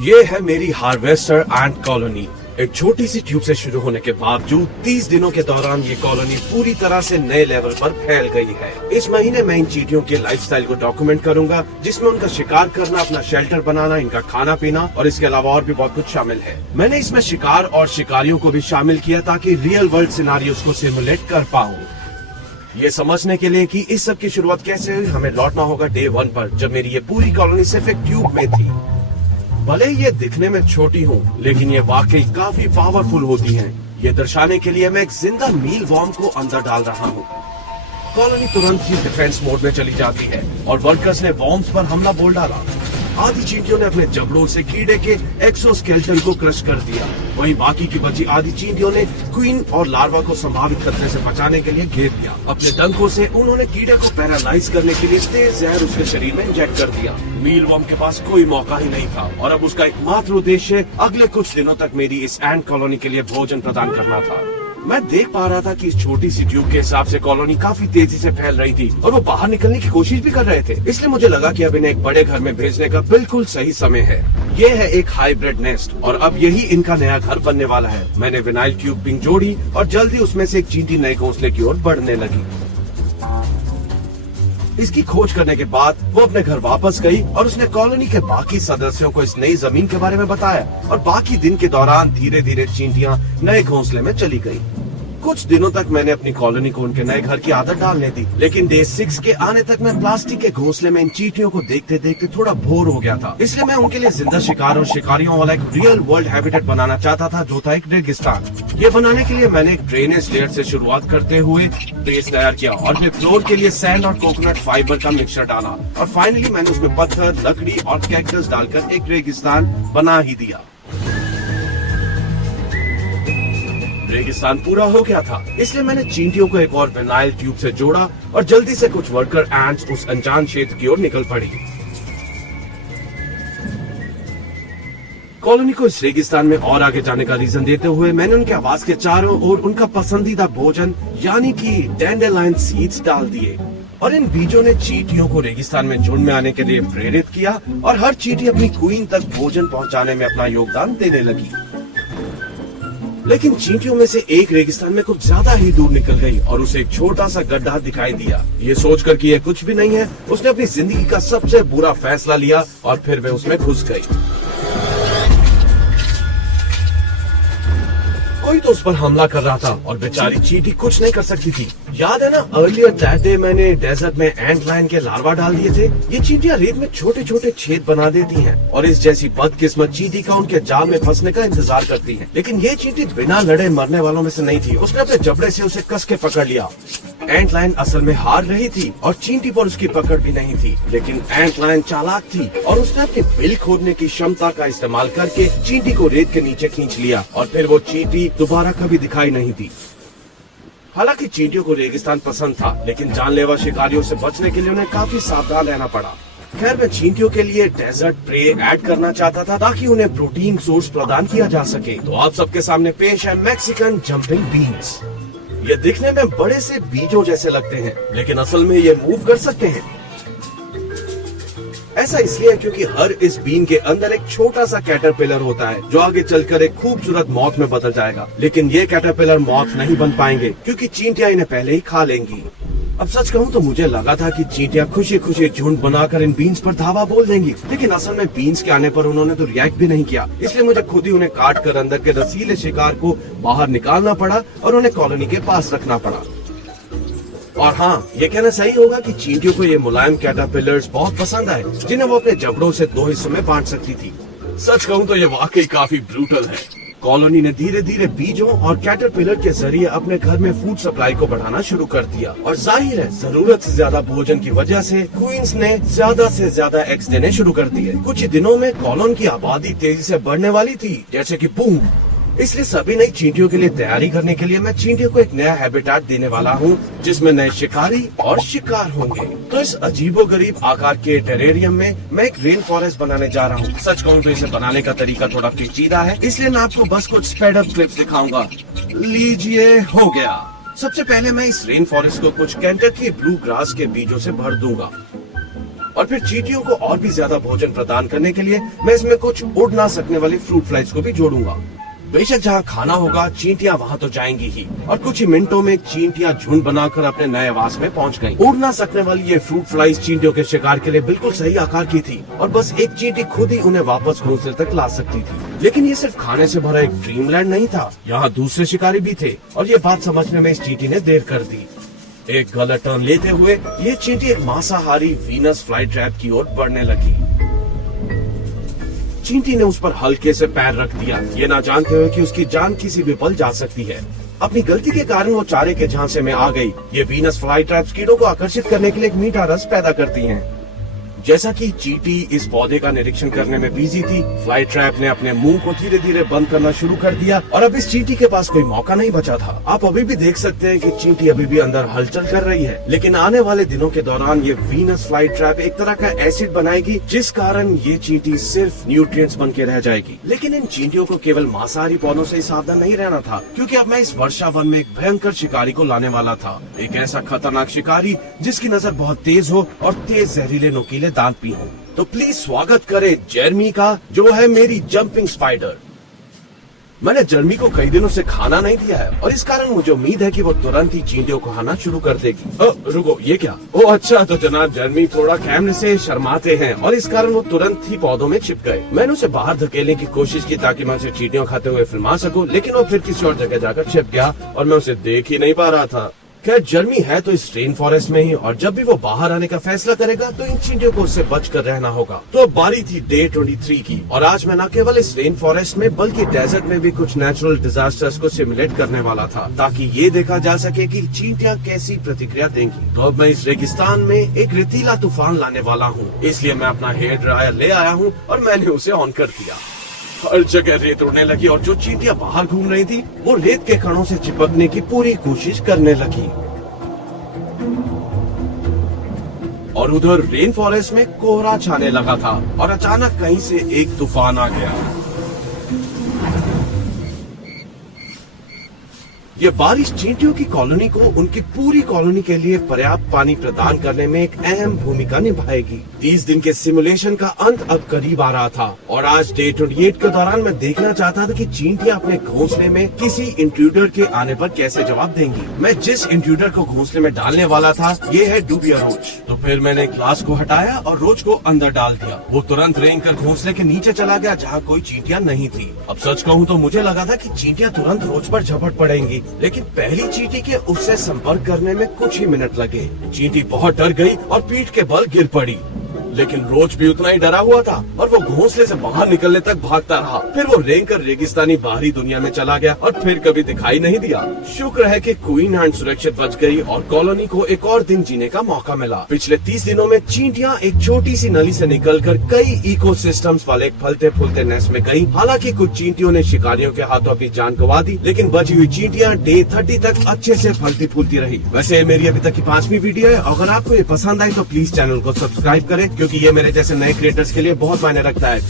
ये है मेरी हार्वेस्टर एंट कॉलोनी। एक छोटी सी ट्यूब से शुरू होने के बावजूद 30 दिनों के दौरान ये कॉलोनी पूरी तरह से नए लेवल पर फैल गई है। इस महीने मैं इन चींटियों के लाइफस्टाइल को डॉक्यूमेंट करूंगा, जिसमें उनका शिकार करना, अपना शेल्टर बनाना, इनका खाना पीना और इसके अलावा और भी बहुत कुछ शामिल है। मैंने इसमें शिकार और शिकारियों को भी शामिल किया ताकि रियल वर्ल्ड सिनारियोस को सिमुलेट कर पाऊँ। ये समझने के लिए कि इस सब की शुरुआत कैसे हुई, हमें लौटना होगा डे 1 पर, जब मेरी ये पूरी कॉलोनी सिर्फ एक ट्यूब में थी। भले ये दिखने में छोटी हूँ, लेकिन ये वाकई काफी पावरफुल होती हैं। ये दर्शाने के लिए मैं एक जिंदा मील वॉर्म को अंदर डाल रहा हूँ। कॉलोनी तुरंत ही डिफेंस मोड में चली जाती है और वर्कर्स ने बॉम्ब्स पर हमला बोल डाला। आधी चींटियों ने अपने जबड़ों से कीड़े के एक्सोस्केलेटन को क्रश कर दिया। वहीं बाकी की बची आधी चींटियों ने क्वीन और लार्वा को संभावित खतरे से बचाने के लिए घेर दिया। अपने डंकों से उन्होंने कीड़े को पैरालाइज करने के लिए तेज जहर उसके शरीर में इंजेक्ट कर दिया। मीलवॉर्म के पास कोई मौका ही नहीं था और अब उसका एकमात्र उद्देश्य अगले कुछ दिनों तक मेरी इस एंट कॉलोनी के लिए भोजन प्रदान करना था। मैं देख पा रहा था कि इस छोटी सी ट्यूब के हिसाब से कॉलोनी काफी तेजी से फैल रही थी और वो बाहर निकलने की कोशिश भी कर रहे थे। इसलिए मुझे लगा कि अब इन्हें एक बड़े घर में भेजने का बिल्कुल सही समय है। ये है एक हाइब्रिड नेस्ट और अब यही इनका नया घर बनने वाला है। मैंने विनाइल ट्यूबिंग जोड़ी और जल्दी उसमें से एक चींटी नए घोंसले की ओर बढ़ने लगी। इसकी खोज करने के बाद वो अपने घर वापस गई और उसने कॉलोनी के बाकी सदस्यों को इस नई जमीन के बारे में बताया और बाकी दिन के दौरान धीरे धीरे चींटियां नए घोंसले में चली गई। कुछ दिनों तक मैंने अपनी कॉलोनी को उनके नए घर की आदत डालने दी, लेकिन डे 6 के आने तक मैं प्लास्टिक के घोंसले में इन चींटियों को देखते देखते थोड़ा बोर हो गया था। इसलिए मैं उनके लिए जिंदा शिकार और शिकारियों वाला एक रियल वर्ल्ड हैबिटेट बनाना चाहता था, जो था एक रेगिस्तान। ये बनाने के लिए मैंने एक ड्रेनेज लेयर से शुरुआत करते हुए बेस तैयार किया और फिर फ्लोर के लिए सैंड और कोकोनट फाइबर का मिक्सचर डाला और फाइनली मैंने उसमें पत्थर, लकड़ी और कैक्टस डालकर एक रेगिस्तान बना ही दिया। रेगिस्तान पूरा हो गया था, इसलिए मैंने चींटियों को एक और विनाइल ट्यूब से जोड़ा और जल्दी से कुछ वर्कर एंट्स उस अनजान क्षेत्र की ओर निकल पड़ी। कॉलोनी को इस रेगिस्तान में और आगे जाने का रीजन देते हुए मैंने उनके आवास के चारों ओर उनका पसंदीदा भोजन यानी कि डैंडेलाइन सीड्स डाल दिए और इन बीजों ने चींटियों को रेगिस्तान में झुंड में आने के लिए प्रेरित किया और हर चींटी अपनी क्वीन तक भोजन पहुंचाने में अपना योगदान देने लगी। लेकिन चींटियों में से एक रेगिस्तान में कुछ ज्यादा ही दूर निकल गई और उसे एक छोटा सा गड्ढा दिखाई दिया। ये सोचकर कि ये कुछ भी नहीं है, उसने अपनी जिंदगी का सबसे बुरा फैसला लिया और फिर वह उसमें घुस गई। कोई तो उस पर हमला कर रहा था और बेचारी चींटी कुछ नहीं कर सकती थी। याद है ना, अर्लियर दैट डे मैंने डेजर्ट में एंट लाइन के लार्वा डाल दिए थे। ये चींटियां रेत में छोटे छोटे छेद बना देती हैं और इस जैसी बदकिस्मत चींटी का उनके जाल में फंसने का इंतजार करती है। लेकिन ये चींटी बिना लड़े मरने वालों में से नहीं थी। उसने अपने जबड़े से उसे कस के पकड़ लिया। एंट लाइन असल में हार रही थी और चींटी पर उसकी पकड़ भी नहीं थी, लेकिन एंट लाइन चालाक थी और उसने अपनी बिल खोदने की क्षमता का इस्तेमाल करके चींटी को रेत के नीचे खींच लिया और फिर वो चींटी दोबारा कभी दिखाई नहीं दी। हालांकि चींटियों को रेगिस्तान पसंद था, लेकिन जानलेवा शिकारियों से बचने के लिए उन्हें काफी सावधान रहना पड़ा। खैर, मैं चींटियों के लिए डेजर्ट प्रे ऐड करना चाहता था ताकि उन्हें प्रोटीन सोर्स प्रदान किया जा सके। तो आप सबके सामने पेश है मैक्सिकन जंपिंग बीन्स। ये दिखने में बड़े से बीजों जैसे लगते हैं, लेकिन असल में ये मूव कर सकते हैं। ऐसा इसलिए क्योंकि हर इस बीन के अंदर एक छोटा सा कैटरपिलर होता है जो आगे चलकर एक खूबसूरत मॉथ में बदल जाएगा। लेकिन ये कैटरपिलर मॉथ नहीं बन पाएंगे क्योंकि चींटियां इन्हें पहले ही खा लेंगी। अब सच कहूँ तो मुझे लगा था कि चींटियां खुशी खुशी झुंड बनाकर इन बीन्स पर धावा बोल देंगी, लेकिन असल में बीन्स के आने पर उन्होंने तो रिएक्ट भी नहीं किया। इसलिए मुझे खुद ही उन्हें काट कर अंदर के रसीले शिकार को बाहर निकालना पड़ा और उन्हें कॉलोनी के पास रखना पड़ा। और हाँ, ये कहना सही होगा कि चींटियों को ये मुलायम कैटरपिलर्स बहुत पसंद आए, जिन्हें वो अपने जबड़ों से 2 हिस्सों में बांट सकती थी। सच कहूँ तो ये वाकई काफी ब्रूटल है। कॉलोनी ने धीरे धीरे बीजों और कैटरपिलर के जरिए अपने घर में फूड सप्लाई को बढ़ाना शुरू कर दिया और जाहिर है जरूरत से ज्यादा भोजन की वजह से क्वींस ने ज्यादा से ज्यादा एग्स देने शुरू कर दिए। कुछ ही दिनों में कॉलोनी की आबादी तेजी से बढ़ने वाली थी, जैसे कि बूम। इसलिए सभी नई चींटियों के लिए तैयारी करने के लिए मैं चींटियों को एक नया हैबिटेट देने वाला हूँ, जिसमें नए शिकारी और शिकार होंगे। तो इस अजीबोगरीब आकार के टेरेरियम में मैं एक रेन फॉरेस्ट बनाने जा रहा हूँ। सच कहूँ तो इसे बनाने का तरीका थोड़ा पेचीदा है, इसलिए मैं आपको बस कुछ स्पीड अप क्लिप्स दिखाऊंगा। लीजिए, हो गया। सबसे पहले मैं इस रेन फॉरेस्ट को कुछ केंटकी ब्लू ग्रास के बीजों से भर दूंगा। और फिर चींटियों को और भी ज्यादा भोजन प्रदान करने के लिए मैं इसमें कुछ उड़ ना सकने वाली फ्रूट फ्लाइज को भी जोड़ूंगा। बेशक जहाँ खाना होगा चींटियां वहाँ तो जाएंगी ही, और कुछ ही मिनटों में चींटियां झुंड बनाकर अपने नए आवास में पहुँच गयी। उड़ ना सकने वाली ये फ्रूट फ्लाइज चींटियों के शिकार के लिए बिल्कुल सही आकार की थी, और बस एक चींटी खुद ही उन्हें वापस घोंसले तक ला सकती थी। लेकिन ये सिर्फ खाने से भरा एक ड्रीमलैंड नहीं था, यहाँ दूसरे शिकारी भी थे, और ये बात समझने में इस चींटी ने देर कर दी। एक गलत टर्न लेते हुए ये चींटी एक मांसाहारी वीनस फ्लाई ट्रैप की ओर बढ़ने लगी। चींटी ने उस पर हल्के से पैर रख दिया, ये ना जानते हुए कि उसकी जान किसी भी पल जा सकती है। अपनी गलती के कारण वो चारे के झांसे में आ गई। ये वीनस फ्लाई ट्रैप्स कीड़ों को आकर्षित करने के लिए एक मीठा रस पैदा करती हैं। जैसा कि चींटी इस पौधे का निरीक्षण करने में बिजी थी, फ्लाई ट्रैप ने अपने मुंह को धीरे धीरे बंद करना शुरू कर दिया, और अब इस चींटी के पास कोई मौका नहीं बचा था। आप अभी भी देख सकते हैं कि चींटी अभी भी अंदर हलचल कर रही है, लेकिन आने वाले दिनों के दौरान ये वीनस फ्लाई ट्रैप एक तरह का एसिड बनाएगी, जिस कारण ये चींटी सिर्फ न्यूट्रिएंट्स बन के रह जाएगी। लेकिन इन चींटियों को केवल मांसाहारी पौधों से ही सावधान नहीं रहना था, क्योंकि अब मैं इस वर्षा वन में एक भयंकर शिकारी को लाने वाला था। एक ऐसा खतरनाक शिकारी जिसकी नजर बहुत तेज हो और तेज जहरीले नुकीले दांत भी हो। तो प्लीज स्वागत करें जेरमी का, जो है मेरी जंपिंग स्पाइडर। मैंने जेरमी को कई दिनों से खाना नहीं दिया है, और इस कारण मुझे उम्मीद है कि वो तुरंत ही चींटियों को खाना शुरू कर देगी। रुको, ये क्या? ओ अच्छा, तो जनाब जेरमी थोड़ा कैमरे से शर्माते हैं, और इस कारण वो तुरंत ही पौधों में छिप गए। मैंने उसे बाहर धकेलने की कोशिश की ताकि मैं उसे चींटियों खाते हुए फिल्मा सकूं, लेकिन वो फिर किसी और जगह जाकर छिप गया और मैं उसे देख ही नहीं पा रहा था। खैर, जेरमी है तो इस रेन फॉरेस्ट में ही, और जब भी वो बाहर आने का फैसला करेगा तो इन चींटियों को उससे बचकर रहना होगा। तो अब बारी थी डे 23 की, और आज मैं न केवल इस रेन फॉरेस्ट में बल्कि डेजर्ट में भी कुछ नेचुरल डिजास्टर्स को सिमुलेट करने वाला था, ताकि ये देखा जा सके कि चींटियां कैसी प्रतिक्रिया देंगी। तो अब मैं इस रेगिस्तान में एक रेतीला तूफान लाने वाला हूँ, इसलिए मैं अपना हेयर ड्रायर ले आया हूँ और मैंने उसे ऑन कर दिया। हर जगह रेत उड़ने लगी, और जो चींटियां बाहर घूम रही थी वो रेत के कणों से चिपकने की पूरी कोशिश करने लगी। और उधर रेन फॉरेस्ट में कोहरा छाने लगा था, और अचानक कहीं से एक तूफान आ गया। ये बारिश चींटियों की कॉलोनी को उनकी पूरी कॉलोनी के लिए पर्याप्त पानी प्रदान करने में एक अहम भूमिका निभाएगी। 30 दिन के सिमुलेशन का अंत अब करीब आ रहा था, और आज डे 28 के दौरान मैं देखना चाहता था कि चींटियां अपने घोंसले में किसी इंट्रूडर के आने पर कैसे जवाब देंगी। मैं जिस इंट्रूडर को घोंसले में डालने वाला था ये है डूबिया रोच। तो फिर मैंने ग्लास को हटाया और रोच को अंदर डाल दिया। वो तुरंत रेंग कर घोंसले के नीचे चला गया, जहाँ कोई चींटियां नहीं थी। अब सच कहूँ तो मुझे लगा था कि चींटियां तुरंत रोच पर झपट पड़ेंगी, लेकिन पहली चींटी के उससे संपर्क करने में कुछ ही मिनट लगे। चींटी बहुत डर गई और पीठ के बल गिर पड़ी, लेकिन रोच भी उतना ही डरा हुआ था, और वो घोंसले से बाहर निकलने तक भागता रहा। फिर वो रेंग कर रेगिस्तानी बाहरी दुनिया में चला गया और फिर कभी दिखाई नहीं दिया। शुक्र है कि क्वीन हैंड सुरक्षित बच गई और कॉलोनी को एक और दिन जीने का मौका मिला। पिछले 30 दिनों में चींटियां एक छोटी सी नली से निकलकर कई इकोसिस्टम्स वाले एक फलते फूलते नेस्ट में गई। हालांकि कुछ चींटियों ने शिकारियों के हाथों अपनी जान गंवा दी, लेकिन बची हुई चींटियां डे 30 तक अच्छे से फलती फूलती रही। वैसे मेरी अभी तक की 5वीं वीडियो है। अगर आपको ये पसंद आई तो प्लीज चैनल को सब्सक्राइब करें, क्योंकि ये मेरे जैसे नए क्रिएटर्स के लिए बहुत मायने रखता है।